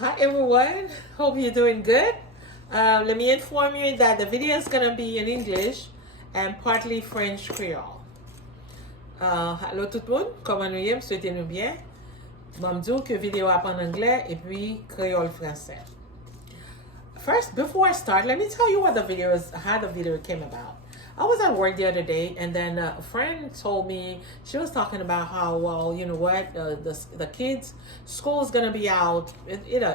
Hi everyone, hope you're doing good. Let me inform you that the video is going to be in English and partly French Creole. Hello tout le monde, comment nous y souhaitez-nous bien? M'amdou que vidéo en anglais et puis créole français. First, before I start, let me tell you what the video is, how the video came about. I was at work the other day, and then a friend told me, she was talking about how, well, you know what, the kids' school is going to be out,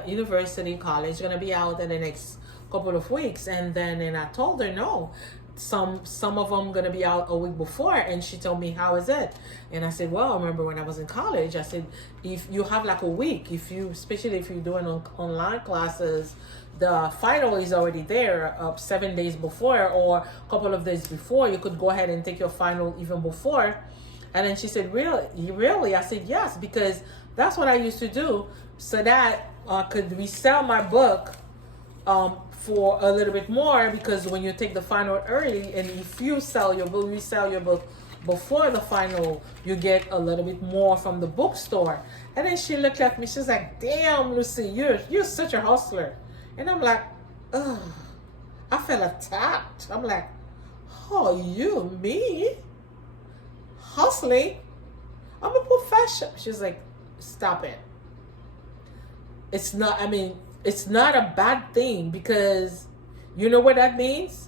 university, college, going to be out in the next couple of weeks. And I told her, no, some of them going to be out a week before. And she told me, how is it? And I said, well, I remember when I was in college, I said, if you have like a week, especially if you're doing online classes, the final is already there 7 days before or a couple of days before. You could go ahead and take your final even before. And then she said, really? I said, yes, because that's what I used to do so that I could resell my book for a little bit more, because when you take the final early and if you resell your book before the final, you get a little bit more from the bookstore. And then she looked at me, she's like, damn, Lucie, you're such a hustler. And I'm like, ugh, I felt attacked. I'm like, oh, you, me? Hustling? I'm a professional. She's like, stop it. It's not a bad thing, because you know what that means?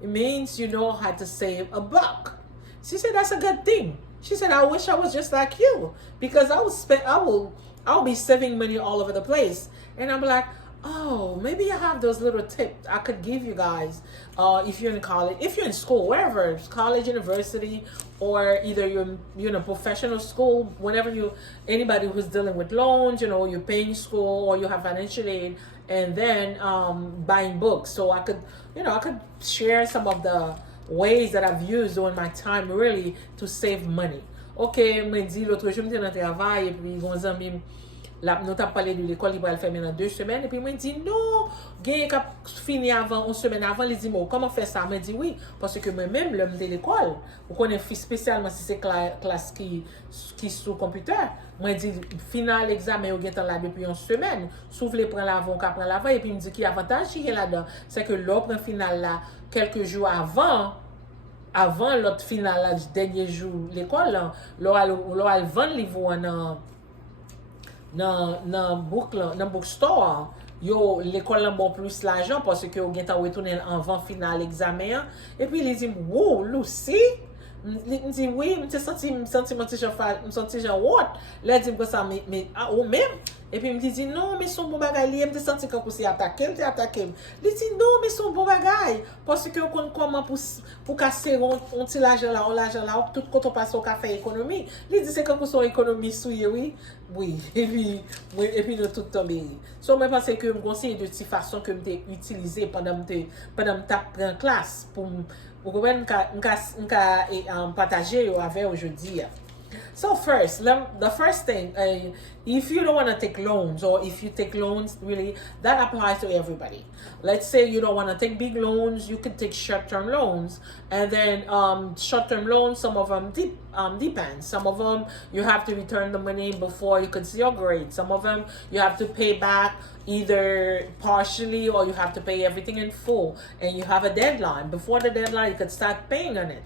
It means you know how to save a buck. She said, that's a good thing. She said, I wish I was just like you, because I'll be saving money all over the place. And I'm like, oh, maybe I have those little tips I could give you guys. If you're in college, if you're in school, wherever, college, university, or either you're in a professional school, whenever anybody who's dealing with loans, you're paying school or you have financial aid, and then buying books. So I could share some of the ways that I've used during my time really to save money. Ok, me dit l'autre jour, je me travail et puis nous t'avons parlé de l'école, il va le faire dans 2 semaines. Et puis, moi, je dis, non, il a fini avant, 1 semaine avant. Il dit, comment faire ça? Je dis, oui, parce que moi-même, l'homme de l'école, vous connaissez spécialement si c'est classe qui sous computer. Moi, je dis, final examen, vous êtes là depuis 1 semaine. Si vous voulez prendre l'avant, qu'à prendre l'avant. Et puis, il me dit, qu'il y a avantage qui est là-dedans. C'est que l'autre final là, quelques jours avant l'autre final là, du dernier jour, l'école, là, l'on vend livre dans bookstore, l'école a bon plus l'argent parce que vous avez retourné avant final examen. Et puis il dit, wow, Lucie, il dit, oui, je me senti genre what? Là il dit que ça mais ou même. Et puis il me dit, non, mais son bon bagay, je me senti comme si attaqué. Il dit, non, mais son bon bagay, parce que comment pour casser on petit l'argent là, tout quand on passe au café économie. Il dit, c'est comme son économie souillée, oui, et puis nous tout tombé. So moi pense que je conseille de cette façon que je utiliser pendant que prendre classe pour partager avec aujourd'hui. So first, the first thing, if you don't want to take loans, or if you take loans, really, that applies to everybody. Let's say you don't want to take big loans, you could take short-term loans. And then short-term loans, some of them depend. Some of them, you have to return the money before you can see your grade. Some of them, you have to pay back either partially or you have to pay everything in full. And you have a deadline. Before the deadline, you could start paying on it.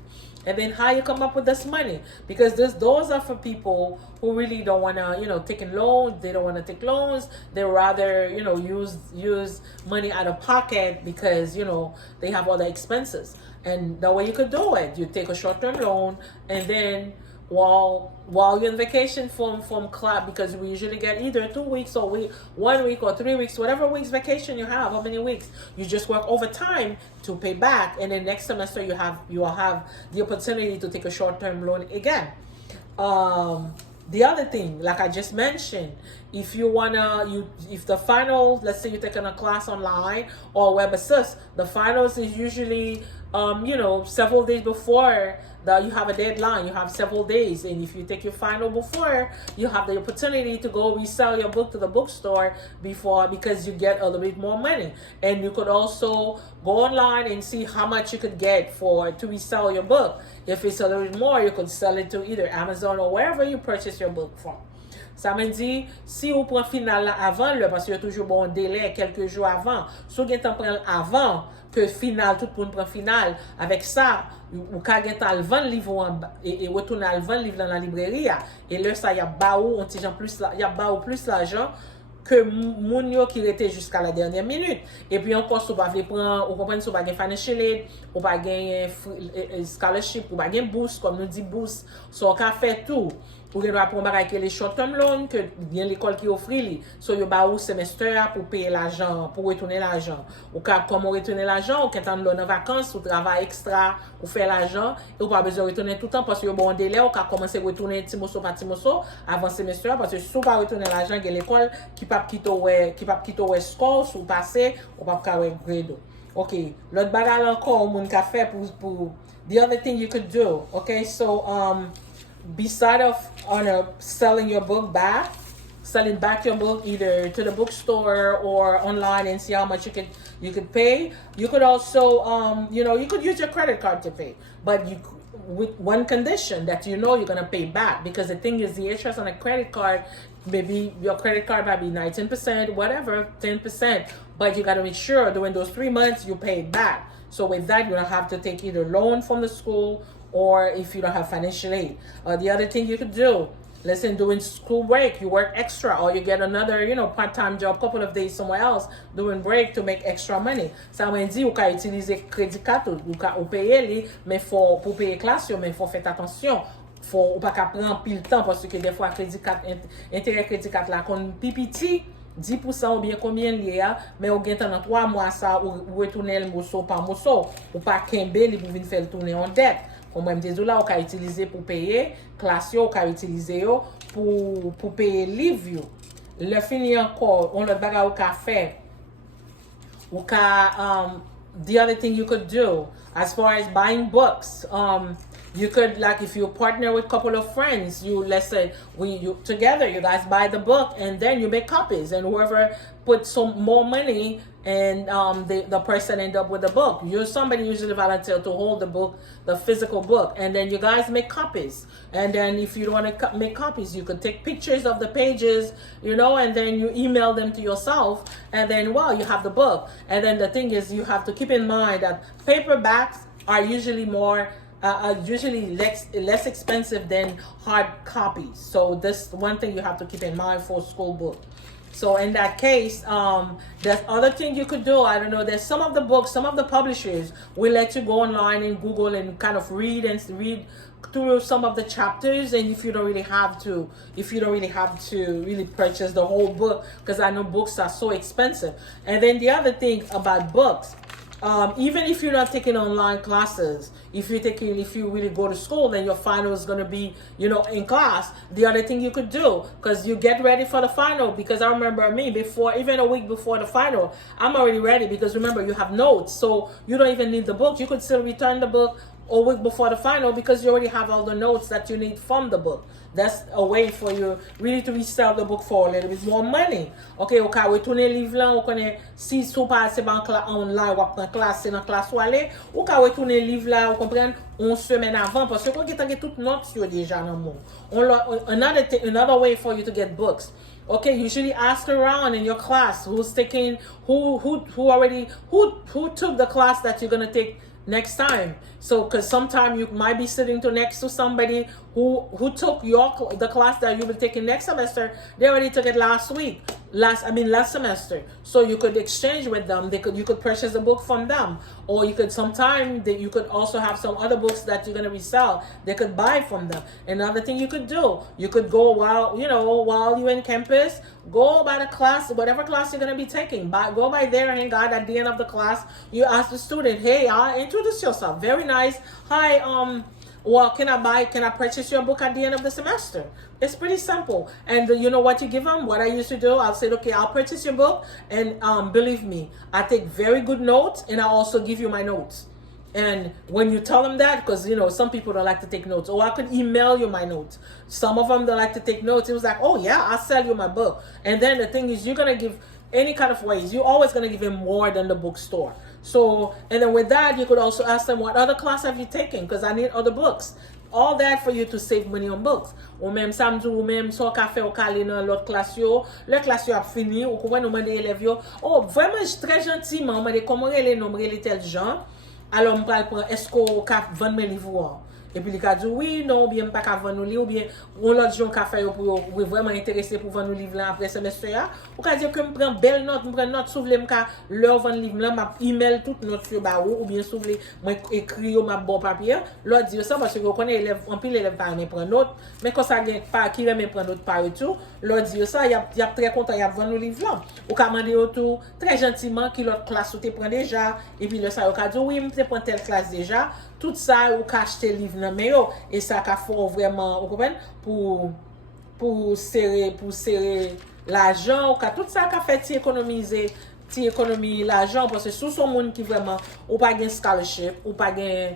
And then how you come up with this money? Because those are for people who really don't want to, taking loans. They don't want to take loans. They rather, use money out of pocket because, they have all the expenses. And the way you could do it, you take a short-term loan, and then while you're on vacation from club, because we usually get either 2 weeks or 1 week or 3 weeks, whatever weeks vacation you have, how many weeks, you just work overtime to pay back, and then next semester you will have the opportunity to take a short-term loan again. The other thing, like I just mentioned, if the finals, let's say you're taking a class online or web assist, the finals is usually several days before you have a deadline. You have several days, and if you take your final before, you have the opportunity to go resell your book to the bookstore because you get a little bit more money. And you could also go online and see how much you could get to resell your book. If it's a little bit more, you could sell it to either Amazon or wherever you purchase your book from. Ça me dit, si vous prenez final là avant, parce qu'il y a toujours bon délai quelques jours avant, si vous prenez avant que final, tout le monde prend final, avec ça, ou quand vous avez le 20 livres et retourner le 20 livres dans la librairie, et là, ça, il y a plus l'argent que moun yo qui était jusqu'à la dernière minute. Et puis encore, si vous ne prendre, vous comprenez, si vous n'avez pas financial aid, ou pas gagner scholarship, ou pas gagner boost, comme nous dit boost, so on fait tout. Ou vous devez prendre les short-term loans, que bien l'école qui offre, so vous avez un semestre pour payer l'argent, pour retourner l'argent. Ou comment retourner l'argent, ou quand on est en vacances, ou travail extra, ou faire l'argent, et vous pas besoin de retourner tout le temps, parce que vous avez un délai, ou commencer à retourner timoso par timoso, avant semestre, parce que si vous pas retourner l'argent, il y a l'école qui ne peut pas quitter score, ou passer, ou pas quitter grade. Ok, l'autre bagage encore, au monde qu'a fait pour the other thing you could do, okay, so beside of selling your book back, selling back your book either to the bookstore or online and see how much you could pay. You could also you could use your credit card to pay, but you with one condition that you're gonna pay back, because the thing is the interest on a credit card, maybe your credit card might be 19%, whatever, 10%, but you gotta make sure during those 3 months you pay it back. So with that, you're gonna have to take either loan from the school, or if you don't have financial aid. The other thing you could do, listen, during school break, you work extra, or you get another, part-time job, couple of days somewhere else during break to make extra money. Ça veut dire, vous pouvez utiliser crédit card, vous payer, mais pour payer classe, mais faut faire attention. Faut pas prendre pile temps, parce que des fois, intérêt crédit card là, qu'on PPT, 10% ou bien combien il y a, mais au gain dans 3 mois, ça, ou retourner le morceau par morceau, ou pas kembe, pour venir faire le tourner en dette. Comme je dis là, on peut utiliser pour payer classe, on peut utiliser pour payer livre. Le fini encore, on le baga au café. Ou the other thing you could do as far as buying books, you could, like, if you partner with a couple of friends, let's say you together, you guys buy the book and then you make copies, and whoever puts some more money, and the person end up with the book. Somebody usually volunteer to hold the book, the physical book, and then you guys make copies. And then if you don't want to make copies, you could take pictures of the pages, and then you email them to yourself, and then you have the book. And then the thing is, you have to keep in mind that paperbacks are usually less expensive than hard copies. So this one thing you have to keep in mind for school book. So in that case, there's other thing you could do. I don't know. There's some of the books, some of the publishers will let you go online and Google and kind of read through some of the chapters. And if you don't really have to really purchase the whole book, because I know books are so expensive. And then the other thing about books, even if you're not taking online classes, if you really go to school, then your final is going to be, in class. The other thing you could do, because you get ready for the final, because I remember me even a week before the final, I'm already ready, because remember, you have notes, so you don't even need the book. You could still return the book a week before the final, because you already have all the notes that you need from the book. That's a way for you really to resell the book for a little bit more money. Okay, ou ka retourner livre là, ou connaît si sou pas c'est ban online ou dans classe, c'est dans classe ou aller, ou ka retourner livre là, ou comprendre, une semaine avant, parce que quand tu as toutes notes sur déjà dans mon. Another way for you to get books. Okay, usually ask around in your class who took the class that you're gonna take next time. So, because sometimes you might be sitting next to somebody who took the class that you will take in next semester. They already took it last semester. So you could exchange with them. You could purchase a book from them, or you could you could also have some other books that you're gonna resell. They could buy from them. Another thing you could do, you could go while you're in campus, go by the class, whatever class you're gonna be taking. Go by there and God at the end of the class, you ask the student, hey, introduce yourself. Very nice. Hi, can I purchase your book at the end of the semester? It's pretty simple. And you know what you give them? What I used to do, I'll say, okay, I'll purchase your book, and believe me, I take very good notes, and I also give you my notes. And when you tell them that, because some people don't like to take notes, or I could email you my notes. Some of them don't like to take notes. It was like, oh yeah, I'll sell you my book. And then the thing is, you're gonna give any kind of ways. You're always gonna give them more than the bookstore. So, and then with that, you could also ask them, what other class have you taken? Because I need other books. all that for you to save money on books. Ou même samedi ou même so ka fait ou calé dans l'autre classe yo, le classe yo a fini, ou comprend nous demander élèves yo, oh vraiment très gentiment, demander comment les nombre les tel gens. Alors m'pral prend est-ce qu'on ka vendre mes livres. Et puis il a dit oui, non, ou bien pas qu'à vendre nos livres, ou bien on l'autre jour qu'a fait pour vraiment intéressé pour vendre nos livres là après semestre là. Ou qu'a dire que me prend belle note, me prend note soulever me ka leur vendre livre là, m'a email toute note sur ba ou bien soulever moi écrit m'a bon papier. L'autre dit ça parce que on connaît élève en pile élève pas aimer prendre note, mais quand ça gagne pas qui aime prendre note par tout, l'autre dit ça, il y a très content, il y a vendre nos livres là. Ou qu'a demander autour très gentiment qui l'autre classe ou te prend déjà et puis le ça qu'a dit oui, me te prend telle classe déjà. Tout ça ou ka acheter livre nan mais yo et ça ka faut vraiment vous comprenez pour serrer l'argent ou ka tout ça ka fait économiser économie l'argent parce que sous son monde qui vraiment ou pas gain scholarship ou pas gain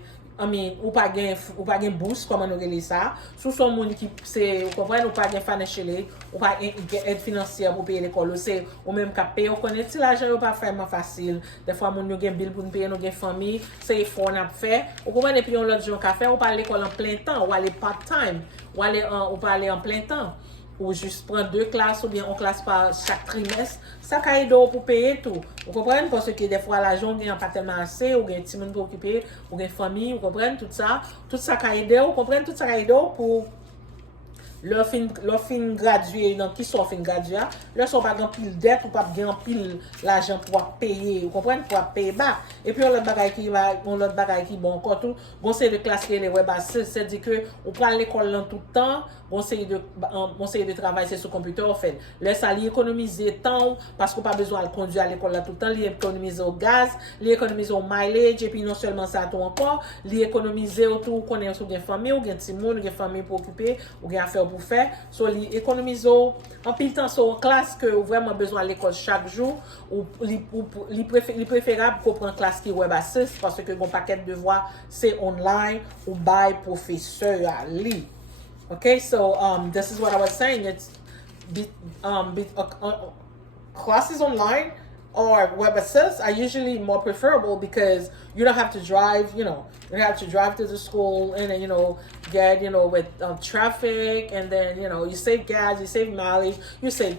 ou pas gain bourse comme on relit ça sous son monde qui c'est vous comprenez ou pas gain financial aid ou pas aide financière pour payer l'école c'est ou même qu'à payer on connaît si l'argent est pas vraiment facile des fois mon nous gain bill pour payer nos gain famille c'est effort n'a fait vous comprenez puis on l'autre jour qu'a faire ou pas aller l'école en plein temps ou aller part time ou aller ou pas aller en plein temps ou juste prendre 2 classes ou bien on classe par chaque trimestre ça caille d'eau pour payer tout vous comprenez parce que des fois l'argent gagne pas tellement assez ou gagne petit monde pour occuper ou gagne famille vous comprenez tout ça caille d'eau vous comprenez tout ça caille d'eau pour leur fin gradué dans qui sont fin gradué leur sont pas grand pile dette ou pas grand pile l'argent pour payer vous comprenez pour payer bas et puis on l'autre bagaille qui va on l'autre bagaille qui bon encore tout bon c'est de classe qui les web c'est dit que on prend l'école dans tout le temps bon c'est de travail c'est sur computer en fait laisse aller économiser temps parce qu'on pas besoin de conduire à l'école là tout le temps les économiser au gaz les économiser au mileage et puis non seulement ça tout encore les économiser autour qu'on est sur des familles ou des petits monde ou des familles pour occuper ou des affaires pour faire so li économiser en pile temps sur classe que vraiment besoin à l'école chaque jour ou li préférable qu'on prend classe qui web assist parce que mon paquet de devoirs c'est online ou by professeur à li. Okay, so this is what I was saying. It's classes online or web assist are usually more preferable because you don't have to drive. You don't have to drive to the school and then get with traffic and then you save gas, you save mileage, you save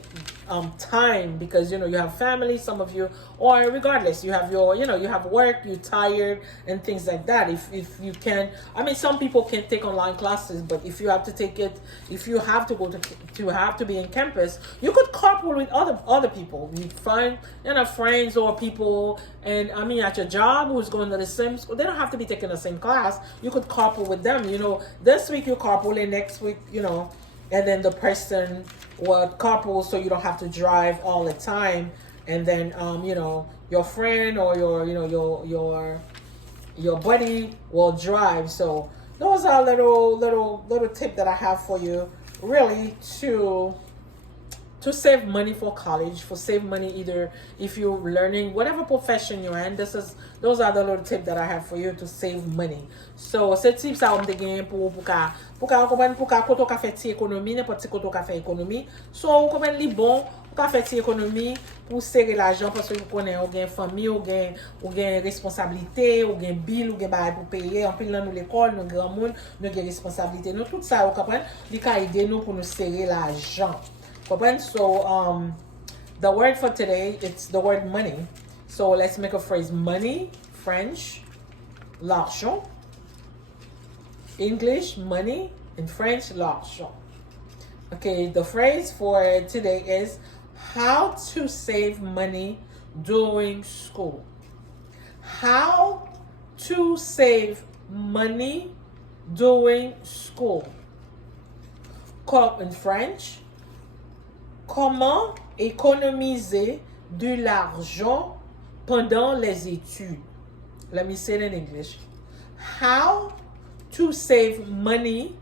time because you have family, some of you, or regardless you have your you have work, you're tired and things like that. If you can, I mean some people can take online classes, but if you have to take it, if you have to go to have to be in campus, you could carpool with other people. You find friends or people and I mean at your job who's going to the same school. They don't have to be taking the same class. You could carpool with them. This week you carpool and next week and then the person will carpool so you don't have to drive all the time. And then your friend or your buddy will drive. So those are little tip that I have for you, really to save money for college, for save money either if you're learning whatever profession you're in. Those are the little tips that I have for you to save money. So ces tips ça on te gagne pour comprendre pour quand on fait économie n'importe quoi on fait économie. So on comprend li bon pour faire économie pour serrer l'argent parce que vous connaissez ou gain famille ou gain responsabilité ou gain bill ou gain bail pour payer en pile dans nous l'école nous grand monde nous gain responsabilité nous tout ça vous comprenez li ka aider nous pour nous serrer l'argent. So the word for today, it's the word money. So let's make a phrase. Money, French, l'argent. English, money. In French, l'argent. Okay, the phrase for today is how to save money during school. How to save money during school. In French, comment économiser de l'argent pendant les études? Let me say it in English. How to save money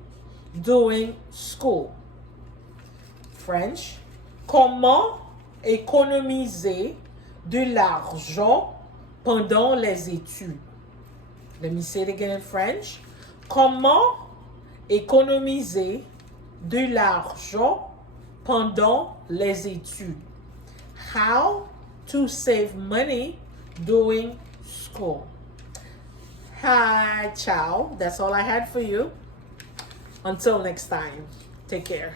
during school. French. Comment économiser de l'argent pendant les études? Let me say it again in French. Comment économiser de l'argent pendant les études? How to save money during school. Hi, ciao. That's all I had for you. Until next time, take care.